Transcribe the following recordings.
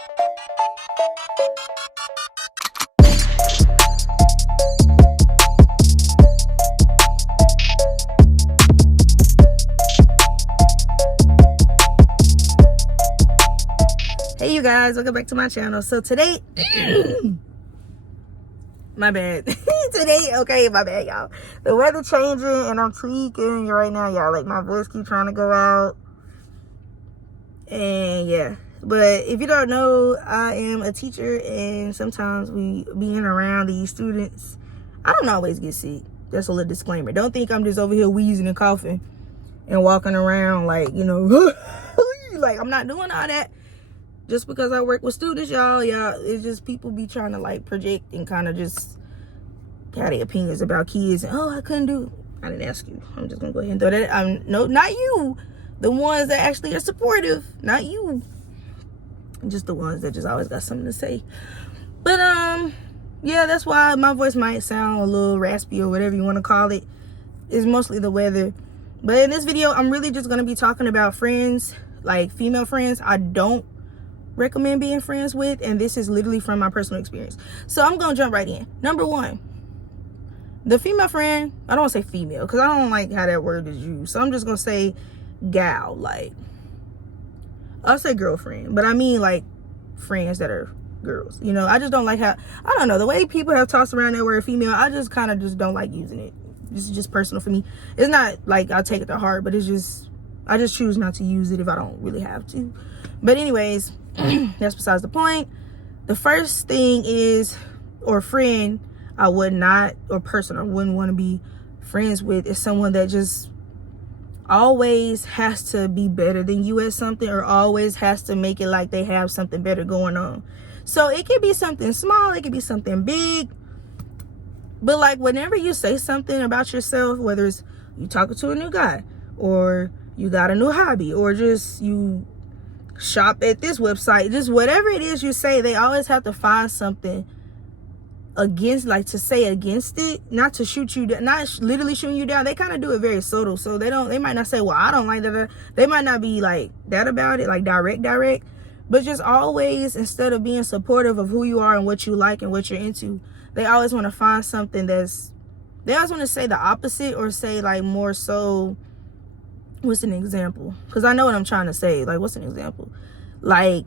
Hey you guys, welcome back to my channel. So today my bad. My bad, y'all. The weather changing and I'm tweaking right now, y'all. Like, my voice keep trying to go out. And yeah. But if you don't know, I am a teacher, and sometimes we being around these students, I don't always get sick. That's a little disclaimer. Don't think I'm just over here wheezing and coughing and walking around like, you know, like, I'm not doing all that. Just because I work with students, y'all, it's just people be trying to like project and kind of just have their opinions about kids. And, oh, I couldn't do it. I didn't ask you. I'm just gonna go ahead and throw that. No, not you. The ones that actually are supportive, not you. Just the ones that just always got something to say. But yeah, that's why my voice might sound a little raspy or whatever you want to call it. It's mostly the weather. But in this video, I'm really just gonna be talking about friends, like female friends I don't recommend being friends with, and this is literally from my personal experience. So I'm gonna jump right in. Number one, the female friend, I don't want to say female because I don't like how that word is used, so I'm just gonna say gal. Like, I'll say girlfriend, but I mean like friends that are girls, you know. I just don't like how, I don't know, the way people have tossed around that word female. I just kind of just don't like using it. This is just personal for me. It's not like I take it to heart, but it's just, I just choose not to use it if I don't really have to. But anyways, that's besides the point. The first thing is, or friend I would not, or person I wouldn't want to be friends with, is someone that just always has to be better than you at something, or always has to make it like they have something better going on. So it could be something small, it could be something big, but like whenever you say something about yourself, whether it's you talking to a new guy, or you got a new hobby, or just you shop at this website, just whatever it is you say, they always have to find something against, like, to say against it, not to shoot you down, not literally shooting you down. They kind of do it very subtle, so they might not say, well, I don't like that. They might not be like that about it, like direct, but just always, instead of being supportive of who you are and what you like and what you're into, they always want to find something they always want to say the opposite, or say like more so. What's an example? Because I know what I'm trying to say. Like, what's an example? Like,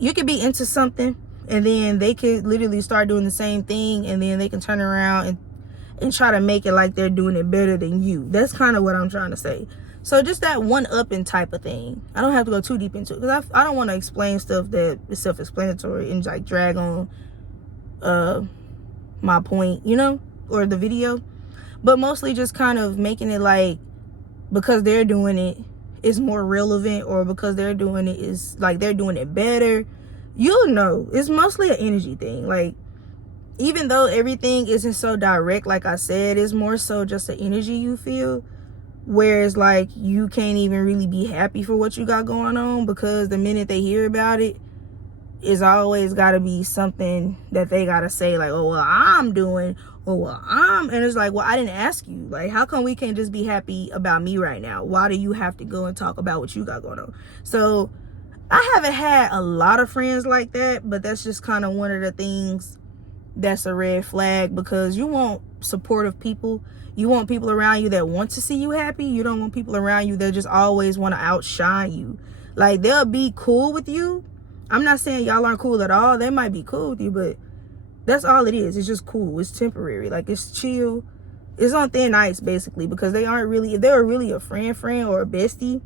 you could be into something, and then they could literally start doing the same thing, and then they can turn around and try to make it like they're doing it better than you. That's kind of what I'm trying to say. So just that one-upping type of thing. I don't have to go too deep into it, because I don't want to explain stuff that is self-explanatory and like drag on my point, you know, or the video. But mostly just kind of making it like, because they're doing it is more relevant, or because they're doing it is like they're doing it better. You'll know it's mostly an energy thing. Like, even though everything isn't so direct, like I said, it's more so just the energy you feel, whereas like you can't even really be happy for what you got going on, because the minute they hear about it, it's always got to be something that they got to say, like, oh, well, I'm doing, or well, and it's like, well, I didn't ask you. Like, how come we can't just be happy about me right now? Why do you have to go and talk about what you got going on? So I haven't had a lot of friends like that, but that's just kind of one of the things that's a red flag, because you want supportive people. You want people around you that want to see you happy. You don't want people around you that just always want to outshine you. Like, they'll be cool with you. I'm not saying y'all aren't cool at all. They might be cool with you, but that's all it is. It's just cool. It's temporary. Like, it's chill. It's on thin ice, basically, because they aren't really, if they were really a friend or a bestie,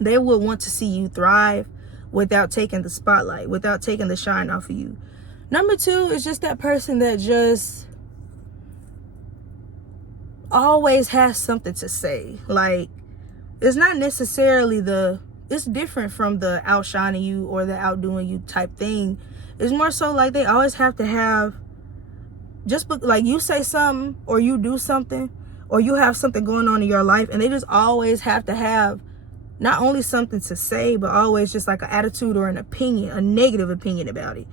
they would want to see you thrive without taking the spotlight, without taking the shine off of you. Number two is just that person that just always has something to say. Like, it's not necessarily it's different from the outshining you or the outdoing you type thing. It's more so like they always have to have, like, you say something or you do something or you have something going on in your life, and they just always have to have not only something to say, but always just like an attitude or an opinion, a negative opinion about it.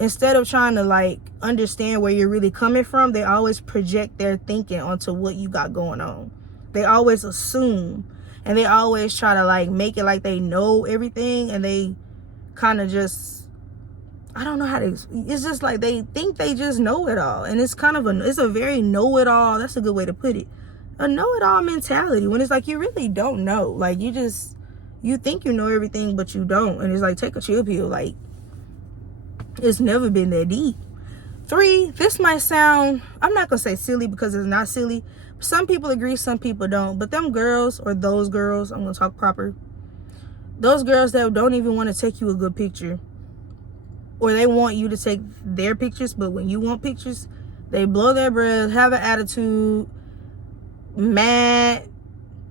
Instead of trying to like understand where you're really coming from, they always project their thinking onto what you got going on. They always assume, and they always try to like make it like they know everything, and they kind of just, I don't know how to, it's just like they think they just know it all. And it's kind of it's a very know-it-all, that's a good way to put it, a know-it-all mentality, when it's like you really don't know. Like you think you know everything, but you don't. And it's like, take a chill pill. Like, it's never been that deep. 3, this might sound, I'm not gonna say silly because it's not silly. Some people agree, some people don't. But them girls, or those girls, I'm gonna talk proper, those girls that don't even want to take you a good picture, or they want you to take their pictures, but when you want pictures, they blow their breath, have an attitude, mad,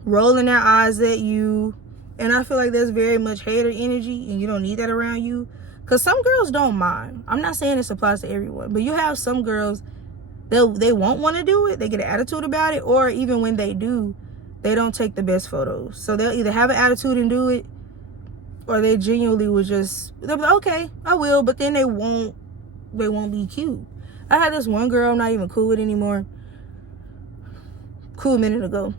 rolling their eyes at you. And I feel like there's very much hater energy, and you don't need that around you. Because some girls don't mind. I'm not saying this applies to everyone, but you have some girls, they won't want to do it. They get an attitude about it, or even when they do, they don't take the best photos. So they'll either have an attitude and do it, or they genuinely will just, they'll be like, okay, I will, but then they won't be cute. I had this one girl I'm not even cool with anymore. Cool a minute ago.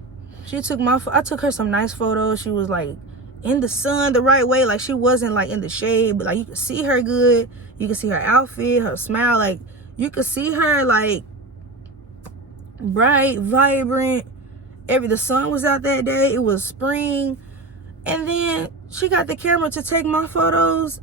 She took I took her some nice photos. She was like in the sun the right way. Like, she wasn't like in the shade, but like you could see her good. You could see her outfit, her smile. Like, you could see her like bright, vibrant. The sun was out that day. It was spring. And then she got the camera to take my photos.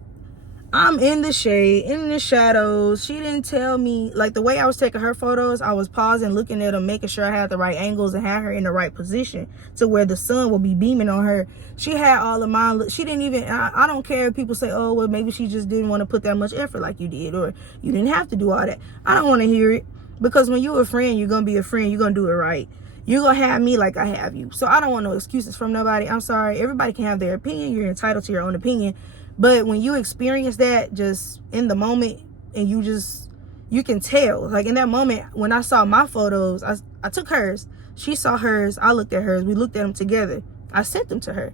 I'm in the shade, in the shadows. She didn't tell me, like, the way I was taking her photos, I was pausing, looking at them, making sure I had the right angles and had her in the right position to where the sun will be beaming on her. She had all of mine. She didn't even, I don't care if people say, oh, well, maybe she just didn't want to put that much effort like you did, or you didn't have to do all that. I don't want to hear it, because when you're a friend, you're going to be a friend. You're going to do it right. You're going to have me like I have you. So I don't want no excuses from nobody. I'm sorry. Everybody can have their opinion. You're entitled to your own opinion. But when you experience that just in the moment, and you can tell, like in that moment, when I saw my photos, I took hers, she saw hers, I looked at hers, we looked at them together. I sent them to her.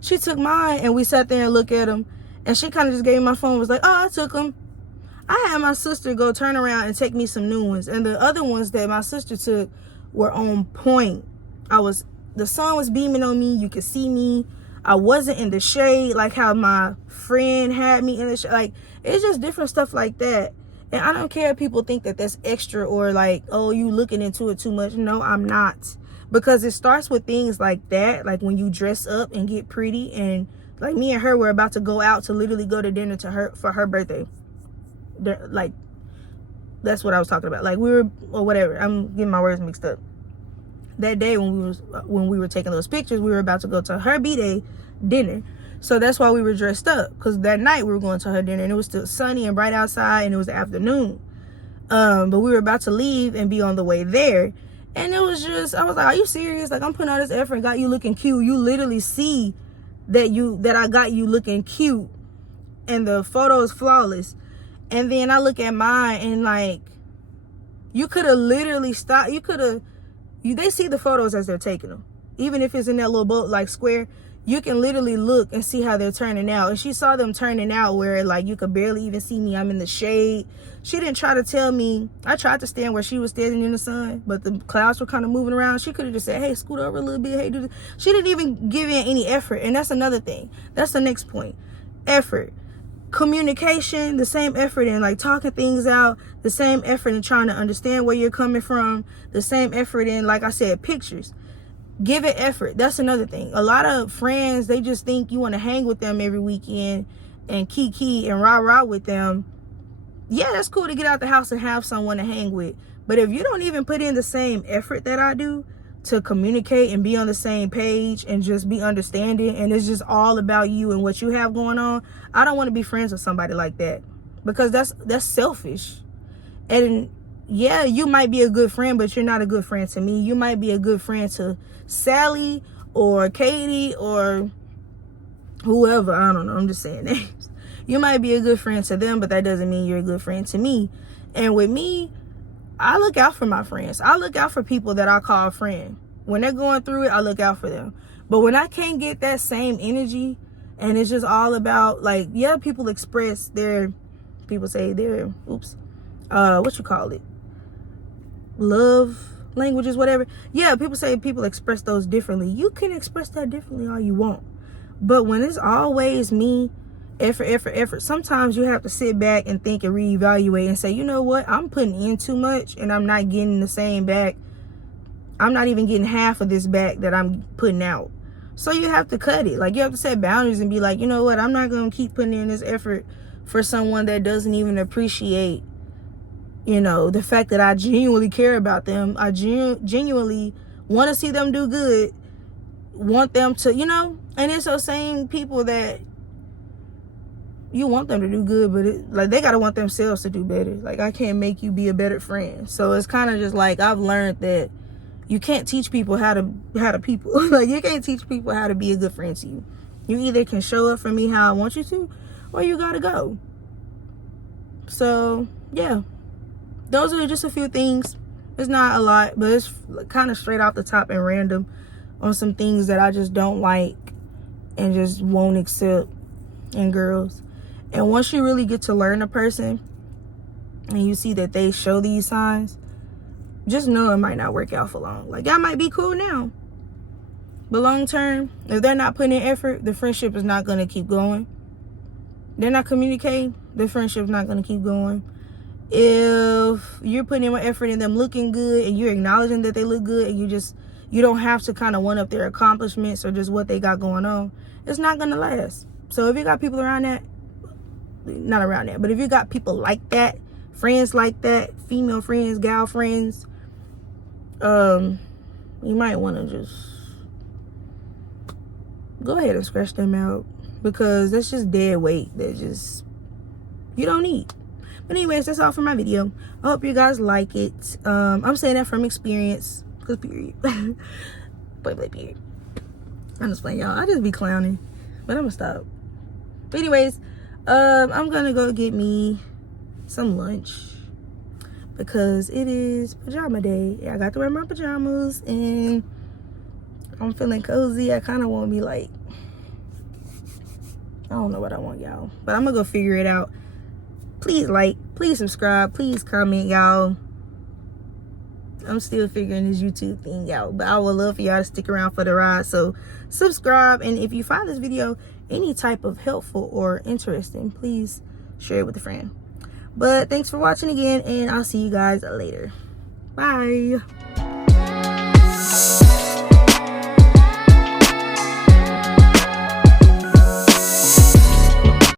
She took mine, and we sat there and looked at them, and she kind of just gave me my phone, was like, oh, I took them. I had my sister go turn around and take me some new ones, and the other ones that my sister took were on point. The sun was beaming on me, you could see me. I wasn't in the shade like how my friend had me in the shade. Like, it's just different stuff like that. And I don't care if people think that that's extra, or like, oh, you looking into it too much. No, I'm not. Because it starts with things like that. Like when you dress up and get pretty. And like me and her were about to go out to literally go to dinner for her birthday. Like, that's what I was talking about. Like, we were, or whatever. I'm getting my words mixed up. That day when we were taking those pictures, we were about to go to her B-Day dinner. So that's why we were dressed up, because that night we were going to her dinner, and it was still sunny and bright outside, and it was the afternoon. But we were about to leave and be on the way there, and it was just, I was like, are you serious? Like, I'm putting all this effort and got you looking cute. You literally see that I got you looking cute, and the photo is flawless. And then I look at mine, and like, you could have literally stopped. They see the photos as they're taking them. Even if it's in that little boat like square, you can literally look and see how they're turning out. And she saw them turning out where like you could barely even see me. I'm in the shade. She didn't try to tell me. I tried to stand where she was standing in the sun, but the clouds were kind of moving around. She could have just said, hey, scoot over a little bit. Hey, do this. She didn't even give in any effort. And that's another thing. That's the next point. Effort. Communication, the same effort in like talking things out, the same effort in trying to understand where you're coming from, the same effort in, like I said, pictures. Give it effort. That's another thing. A lot of friends, they just think you want to hang with them every weekend and kiki and rah-rah with them. Yeah, that's cool to get out the house and have someone to hang with. But if you don't even put in the same effort that I do to communicate and be on the same page and just be understanding, and it's just all about you and what you have going on, I don't want to be friends with somebody like that, because that's selfish. And yeah, you might be a good friend, but you're not a good friend to me. You might be a good friend to Sally or Katie or whoever. I don't know, I'm just saying names. You might be a good friend to them, but that doesn't mean you're a good friend to me. And with me, I look out for my friends. I look out for people that I call a friend. When they're going through it, I look out for them. But when I can't get that same energy, and it's just all about, like, yeah, people express people say their, love languages, whatever. Yeah, people say people express those differently. You can express that differently all you want. But when it's always me, effort. Sometimes you have to sit back and think and reevaluate and say, you know what, I'm putting in too much and I'm not getting the same back. I'm not even getting half of this back that I'm putting out. So you have to cut it. Like, you have to set boundaries and be like, you know what, I'm not going to keep putting in this effort for someone that doesn't even appreciate, you know, the fact that I genuinely care about them. I genuinely want to see them do good, want them to, you know. And it's those same people that you want them to do good, but like, they gotta want themselves to do better. Like, I can't make you be a better friend. So it's kind of just like, I've learned that you can't teach people how to people. Like, you can't teach people how to be a good friend to you. You either can show up for me how I want you to, or you gotta go. So yeah, those are just a few things. It's not a lot, but it's kind of straight off the top and random on some things that I just don't like and just won't accept in girls. And once you really get to learn a person and you see that they show these signs, just know it might not work out for long. Like, y'all might be cool now, but long term, if they're not putting in effort, the friendship is not going to keep going. They're not communicating, the friendship's not going to keep going. If you're putting in more effort in them looking good and you're acknowledging that they look good, and you don't have to kind of one up their accomplishments or just what they got going on, it's not going to last. So if you got people around that, not around that, but if you got people like that, friends like that, female friends, gal friends, you might want to just go ahead and scratch them out, because that's just dead weight that just you don't need. But anyways, that's all for my video. I hope you guys like it. I'm saying that from experience, because period. Period. I'm just playing, y'all. I just be clowning, but I'm gonna stop. But anyways, I'm gonna go get me some lunch because it is pajama day. I got to wear my pajamas and I'm feeling cozy. I kind of want to be like, I don't know what I want, y'all, but I'm gonna go figure it out. Please like, please subscribe, please comment, y'all. I'm still figuring this YouTube thing out, but I would love for y'all to stick around for the ride. So subscribe, and if you find this video any type of helpful or interesting, please share it with a friend. But thanks for watching again, and I'll see you guys later. Bye.